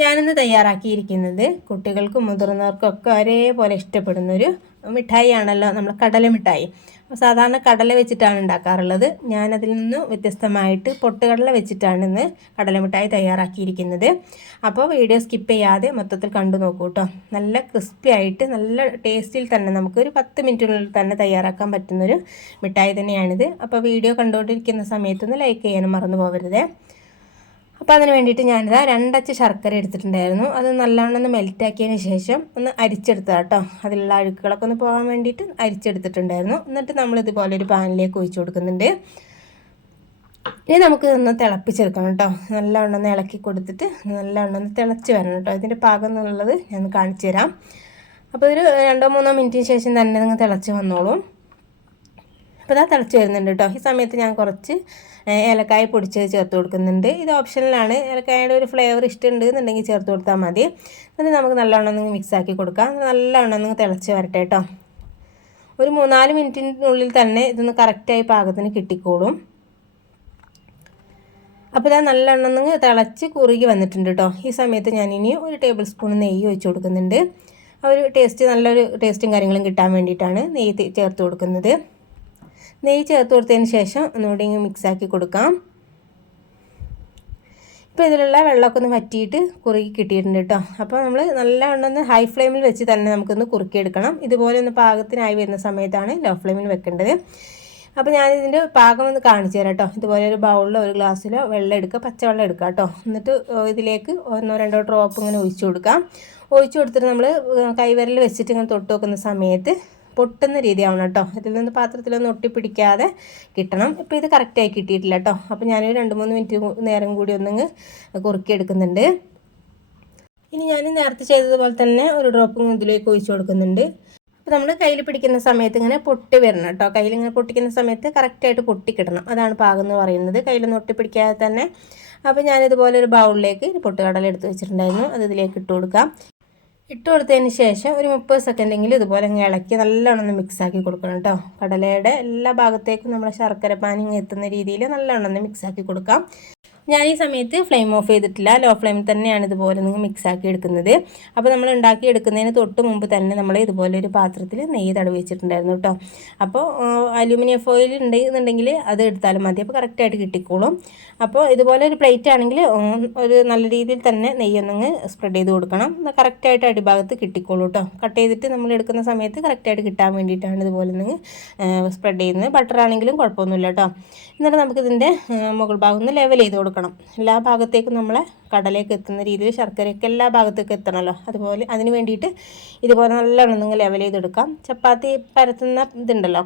ഞാനിന്ന് തയ്യാറാക്കിയിരിക്കുന്നത് കുട്ടികൾക്കും മുതിർന്നവർക്കും ഒക്കെ ഒരേപോലെ ഇഷ്ടപ്പെടുന്നൊരു മിഠായിയാണല്ലോ നമ്മൾ കടല മിഠായി. സാധാരണ കടല വെച്ചിട്ടാണ് ഉണ്ടാക്കാറുള്ളത്. ഞാനതിൽ നിന്ന് വ്യത്യസ്തമായിട്ട് പൊട്ടുകടല വെച്ചിട്ടാണ് ഇന്ന് കടല മിഠായി തയ്യാറാക്കിയിരിക്കുന്നത്. അപ്പോൾ വീഡിയോ സ്കിപ്പ് ചെയ്യാതെ മൊത്തത്തിൽ കണ്ടു നോക്കൂ കേട്ടോ. നല്ല ക്രിസ്പി ആയിട്ട് നല്ല ടേസ്റ്റിൽ തന്നെ നമുക്കൊരു 10 മിനിറ്റിനുള്ളിൽ തന്നെ തയ്യാറാക്കാൻ പറ്റുന്നൊരു മിഠായി തന്നെയാണിത്. അപ്പോൾ വീഡിയോ കണ്ടുകൊണ്ടിരിക്കുന്ന സമയത്തൊന്ന് ലൈക്ക് ചെയ്യാനും മറന്നു പോകരുത്. അപ്പോൾ അതിന് വേണ്ടിയിട്ട് ഞാനിതാ 2 അച്ച് ശർക്കര എടുത്തിട്ടുണ്ടായിരുന്നു. അത് നല്ലവണ്ണം ഒന്ന് മെൽറ്റാക്കിയതിന് ശേഷം ഒന്ന് അരിച്ചെടുത്താൽ കേട്ടോ. അതിലുള്ള അഴുക്കുകളൊക്കെ ഒന്ന് പോകാൻ വേണ്ടിയിട്ട് അരിച്ചെടുത്തിട്ടുണ്ടായിരുന്നു. എന്നിട്ട് നമ്മൾ ഇതുപോലെ ഒരു പാനിലേക്ക് ഒഴിച്ചു കൊടുക്കുന്നുണ്ട്. ഇനി നമുക്ക് ഒന്ന് തിളപ്പിച്ചെടുക്കണം കേട്ടോ. നല്ലവണ്ണം ഒന്ന് ഇളക്കി കൊടുത്തിട്ട് നല്ലവണ്ണം ഒന്ന് തിളച്ച് വരണം കേട്ടോ. ഇതിൻ്റെ പാകം എന്നുള്ളത് ഞാൻ കാണിച്ചു തരാം. അപ്പോൾ ഒരു 2-3 മിനിറ്റിന് ശേഷം തന്നെ നിങ്ങൾ തിളച്ച് വന്നോളും. അപ്പോൾ ഇതാ തിളച്ച് വരുന്നുണ്ട് കേട്ടോ. ഈ സമയത്ത് ഞാൻ കുറച്ച് ഏലക്കായ പൊടിച്ച് ചേർത്ത് കൊടുക്കുന്നുണ്ട്. ഇത് ഓപ്ഷനിലാണ്. ഏലക്കായയുടെ ഒരു ഫ്ലേവർ ഇഷ്ടമുണ്ട് എന്നുണ്ടെങ്കിൽ ചേർത്ത് കൊടുത്താൽ മതി. എന്നിട്ട് നമുക്ക് നല്ലവണ്ണം ഒന്ന് മിക്സാക്കി കൊടുക്കാം. നല്ലവണ്ണം ഒന്ന് തിളച്ച് വരട്ടെ കേട്ടോ. ഒരു 3-4 മിനിറ്റിനുള്ളിൽ തന്നെ ഇതൊന്ന് കറക്റ്റായി പാകത്തിന് കിട്ടിക്കോളും. അപ്പോൾ ഇതാ നല്ലവണ്ണം ഒന്ന് തിളച്ച് കുറുകി വന്നിട്ടുണ്ട് കേട്ടോ. ഈ സമയത്ത് ഞാനിനി 1 ടേബിൾ സ്പൂൺ നെയ്യ് ഒഴിച്ച് കൊടുക്കുന്നുണ്ട്. ഒരു നല്ലൊരു ടേസ്റ്റും കാര്യങ്ങളും കിട്ടാൻ വേണ്ടിയിട്ടാണ് നെയ്യ് ചേർത്ത് കൊടുക്കുന്നത്. നെയ്യ് ചേർത്ത് കൊടുത്തതിന് ശേഷം ഒന്നുകൂടി മിക്സാക്കി കൊടുക്കാം. ഇപ്പോൾ ഇതിലുള്ള വെള്ളമൊക്കെ ഒന്ന് വറ്റിയിട്ട് കുറുകി കിട്ടിയിട്ടുണ്ട് കേട്ടോ. അപ്പോൾ നമ്മൾ നല്ലവണ്ണം ഒന്ന് ഹൈ ഫ്ലെയിമിൽ വെച്ച് തന്നെ നമുക്കൊന്ന് കുറുക്കിയെടുക്കണം. ഇതുപോലെ ഒന്ന് പാകത്തിനായി വരുന്ന സമയത്താണ് ലോ ഫ്ലെയിമിൽ വെക്കേണ്ടത്. അപ്പോൾ ഞാനിതിൻ്റെ പാകം ഒന്ന് കാണിച്ചു തരാം കേട്ടോ. ഇതുപോലെ ഒരു ബൗളിലോ ഒരു ഗ്ലാസ്സിലോ വെള്ളം എടുക്കുക, പച്ചവെള്ളം എടുക്കുക കേട്ടോ. എന്നിട്ട് ഇതിലേക്ക് 1-2 ഡ്രോപ്പ് ഇങ്ങനെ ഒഴിച്ചു കൊടുക്കാം. ഒഴിച്ചു കൊടുത്തിട്ട് നമ്മൾ കൈവിരൽ വെച്ചിട്ട് ഇങ്ങനെ തൊട്ട് വെക്കുന്ന സമയത്ത് പൊട്ടുന്ന രീതിയാവണം കേട്ടോ. ഇതിൽ നിന്ന് പാത്രത്തിലൊന്നും ഒട്ടിപ്പിടിക്കാതെ കിട്ടണം. ഇപ്പോൾ ഇത് കറക്റ്റായി കിട്ടിയിട്ടില്ല കേട്ടോ. അപ്പോൾ ഞാനൊരു 2-3 മിനിറ്റ് നേരം കൂടി ഒന്നങ്ങ് കുറുക്കിയെടുക്കുന്നുണ്ട്. ഇനി ഞാൻ നേരത്തെ ചെയ്തതുപോലെ തന്നെ ഒരു ഡ്രോപ്പ് ഇതിലേക്ക് ഒഴിച്ചു കൊടുക്കുന്നുണ്ട്. അപ്പോൾ നമ്മൾ കയ്യിൽ പിടിക്കുന്ന സമയത്ത് ഇങ്ങനെ പൊട്ടി വരണം കേട്ടോ. കയ്യിലിങ്ങനെ പൊട്ടിക്കുന്ന സമയത്ത് കറക്റ്റായിട്ട് പൊട്ടിക്കിടണം. അതാണ് പാകം എന്ന് പറയുന്നത്. കയ്യിലൊന്നും ഒട്ടിപ്പിടിക്കാതെ തന്നെ. അപ്പോൾ ഞാനിതുപോലെ ഒരു ബൗളിലേക്ക് പൊട്ടുകടല എടുത്ത് വെച്ചിട്ടുണ്ടായിരുന്നു. അത് ഇതിലേക്ക് ഇട്ട് കൊടുക്കാം. ഇട്ട് കൊടുത്തതിന് ശേഷം ഒരു 30 സെക്കൻഡെങ്കിലും ഇതുപോലെ ഇളക്കി നല്ലോണം ഒന്ന് മിക്സാക്കി കൊടുക്കണം കേട്ടോ. കടലയുടെ എല്ലാ ഭാഗത്തേക്കും നമ്മുടെ ശർക്കര പാനി എത്തുന്ന രീതിയിൽ നല്ലോണം ഒന്ന് മിക്സാക്കി കൊടുക്കാം. ഞാൻ ഈ സമയത്ത് ഫ്ലെയിം ഓഫ് ചെയ്തിട്ടില്ല. ലോ ഫ്ലെയിമിൽ തന്നെയാണ് ഇതുപോലെ നിങ്ങൾ മിക്സാക്കി എടുക്കുന്നത്. അപ്പോൾ നമ്മൾ ഉണ്ടാക്കി എടുക്കുന്നതിന് തൊട്ട് മുമ്പ് തന്നെ നമ്മൾ ഇതുപോലെ ഒരു പാത്രത്തിൽ നെയ്യ് തടവി വെച്ചിട്ടുണ്ടായിരുന്നു കേട്ടോ. അപ്പോൾ അലൂമിനിയം ഫോയിൽ ഉണ്ടെന്നുണ്ടെങ്കിൽ അത് എടുത്താലും മതി. അപ്പോൾ കറക്റ്റായിട്ട് കിട്ടിക്കോളും. അപ്പോൾ ഇതുപോലെ ഒരു പ്ലേറ്റ് ആണെങ്കിൽ ഒരു നല്ല രീതിയിൽ തന്നെ നെയ്യൊന്നങ്ങ് സ്പ്രെഡ് ചെയ്ത് കൊടുക്കണം. കറക്റ്റായിട്ട് അടിഭാഗത്ത് കിട്ടിക്കോളൂ കേട്ടോ. കട്ട് ചെയ്തിട്ട് നമ്മൾ എടുക്കുന്ന സമയത്ത് കറക്റ്റായിട്ട് കിട്ടാൻ വേണ്ടിയിട്ടാണ് ഇതുപോലെ നിങ്ങൾ സ്പ്രെഡ് ചെയ്യുന്നത്. ബട്ടർ ആണെങ്കിലും കുഴപ്പമൊന്നുമില്ല കേട്ടോ. എന്നിട്ട് നമുക്കിതിൻ്റെ മുകൾ ഭാഗം ഒന്ന് ലെവൽ ചെയ്ത് കൊടുക്കണം. എല്ലാ ഭാഗത്തേക്കും നമ്മളെ കടലേക്ക് എത്തുന്ന രീതിയിൽ ശർക്കരയൊക്കെ എല്ലാ ഭാഗത്തേക്കും എത്തണമല്ലോ. അതുപോലെ അതിന് വേണ്ടിയിട്ട് ഇതുപോലെ നല്ലോണം നിങ്ങൾ ലെവൽ ചെയ്തെടുക്കാം. ചപ്പാത്തി പരത്തുന്ന ഇതുണ്ടല്ലോ,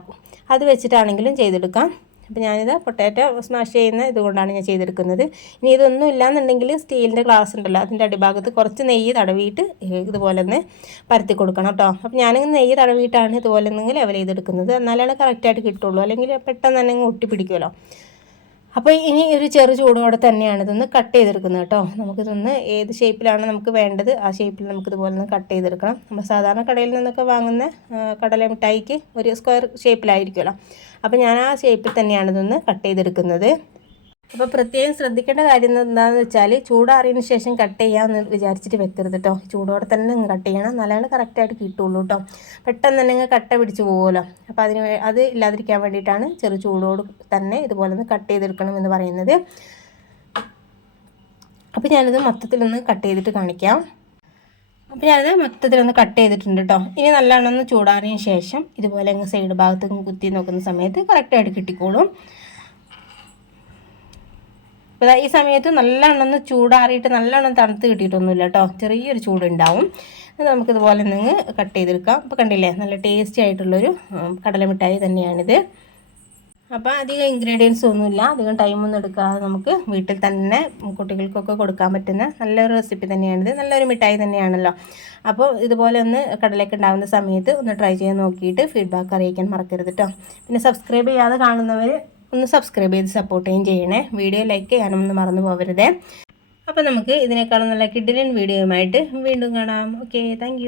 അത് വെച്ചിട്ടാണെങ്കിലും ചെയ്തെടുക്കാം. അപ്പോൾ ഞാനിത് പൊട്ടാറ്റോ സ്മാഷ് ചെയ്യുന്ന ഇതുകൊണ്ടാണ് ഞാൻ ചെയ്തെടുക്കുന്നത്. ഇനി ഇതൊന്നും ഇല്ലയെന്നുണ്ടെങ്കിൽ സ്റ്റീലിൻ്റെ ഗ്ലാസ് ഉണ്ടല്ലോ, അതിൻ്റെ അടിഭാഗത്ത് കുറച്ച് നെയ്യ് തടവിയിട്ട് ഇതുപോലെ ഒന്ന് പരത്തി കൊടുക്കണം കേട്ടോ. അപ്പോൾ ഞാനിങ്ങനെ നെയ്യ് തടവിയിട്ടാണ് ഇതുപോലെ ഒന്ന് ലെവൽ ചെയ്തെടുക്കുന്നത്. എന്നാലാണ് കറക്റ്റായിട്ട് കിട്ടുള്ളൂ. അല്ലെങ്കിൽ പെട്ടെന്ന് തന്നെ ഒട്ടിപ്പിടിക്കുമല്ലോ. അപ്പോൾ ഇനി ഒരു ചെറു ചൂടോടെ തന്നെയാണ് ഇതൊന്ന് കട്ട് ചെയ്തെടുക്കുന്നത് കേട്ടോ. നമുക്കിതൊന്ന് ഏത് ഷേപ്പിലാണ് നമുക്ക് വേണ്ടത് ആ ഷേപ്പിൽ നമുക്കിതുപോലെ ഒന്ന് കട്ട് ചെയ്തെടുക്കണം. നമ്മൾ സാധാരണ കടയിൽ നിന്നൊക്കെ വാങ്ങുന്ന കടല മിഠായിക്ക് ഒരു സ്ക്വയർ ഷേപ്പിലായിരിക്കുമല്ലോ. അപ്പോൾ ഞാൻ ആ ഷേപ്പിൽ തന്നെയാണ് ഇതൊന്ന് കട്ട് ചെയ്തെടുക്കുന്നത്. അപ്പോൾ പ്രത്യേകം ശ്രദ്ധിക്കേണ്ട കാര്യം എന്താണെന്ന് വെച്ചാൽ ചൂടാറിയതിന് ശേഷം കട്ട് ചെയ്യാമെന്ന് വിചാരിച്ചിട്ട് വെക്കരുത് കേട്ടോ. ചൂടോടെ തന്നെ കട്ട് ചെയ്യണം. നല്ലതാണ് കറക്റ്റായിട്ട് കിട്ടുള്ളൂ കേട്ടോ. പെട്ടെന്ന് തന്നെ കട്ട പിടിച്ച് പോകുമല്ലോ. അപ്പോൾ അത് ഇല്ലാതിരിക്കാൻ വേണ്ടിയിട്ടാണ് ചെറു ചൂടോട് തന്നെ ഇതുപോലെ ഒന്ന് കട്ട് ചെയ്തെടുക്കണം എന്ന് പറയുന്നത്. അപ്പോൾ ഞാനിത് മൊത്തത്തിലൊന്ന് കട്ട് ചെയ്തിട്ട് കാണിക്കാം. അപ്പോൾ ഞാനത് മൊത്തത്തിലൊന്ന് കട്ട് ചെയ്തിട്ടുണ്ട് കേട്ടോ. ഇനി നല്ലോണം ഒന്ന് ചൂടാറിയതിന് ശേഷം ഇതുപോലെ അങ്ങ് സൈഡ് ഭാഗത്ത് കുത്തി നോക്കുന്ന സമയത്ത് കറക്റ്റായിട്ട് കിട്ടിക്കോളും. അപ്പോൾ ഈ സമയത്ത് നല്ലോണം ഒന്ന് ചൂടാറിയിട്ട് നല്ലോണം തണുത്ത് കിട്ടിയിട്ടൊന്നുമില്ല കേട്ടോ. ചെറിയൊരു ചൂടുണ്ടാവും. നമുക്കിതുപോലെ നിങ്ങൾ കട്ട് ചെയ്തെടുക്കാം. അപ്പോൾ കണ്ടില്ലേ, നല്ല ടേസ്റ്റി ആയിട്ടുള്ളൊരു കടല മിഠായി തന്നെയാണിത്. അപ്പോൾ അധികം ഇൻഗ്രീഡിയൻസ് ഒന്നുമില്ല, അധികം ടൈമൊന്നും എടുക്കാതെ നമുക്ക് വീട്ടിൽ തന്നെ കുട്ടികൾക്കൊക്കെ കൊടുക്കാൻ പറ്റുന്ന നല്ലൊരു റെസിപ്പി തന്നെയാണിത്. നല്ലൊരു മിഠായി തന്നെയാണല്ലോ. അപ്പോൾ ഇതുപോലെ ഒന്ന് കടലയൊക്കെ ഉണ്ടാകുന്ന സമയത്ത് ഒന്ന് ട്രൈ ചെയ്ത് നോക്കിയിട്ട് ഫീഡ്ബാക്ക് അറിയിക്കാൻ മറക്കരുത് കേട്ടോ. പിന്നെ സബ്സ്ക്രൈബ് ചെയ്യാതെ കാണുന്നവർ ഒന്ന് സബ്സ്ക്രൈബ് ചെയ്ത് സപ്പോർട്ടുകയും ചെയ്യണേ. വീഡിയോ ലൈക്ക് ചെയ്യാനൊന്നും മറന്നു പോകരുതേ. അപ്പോൾ നമുക്ക് ഇതിനേക്കാളും നല്ല കിഡിലൻ വീഡിയോയുമായിട്ട് വീണ്ടും കാണാം. Okay, thank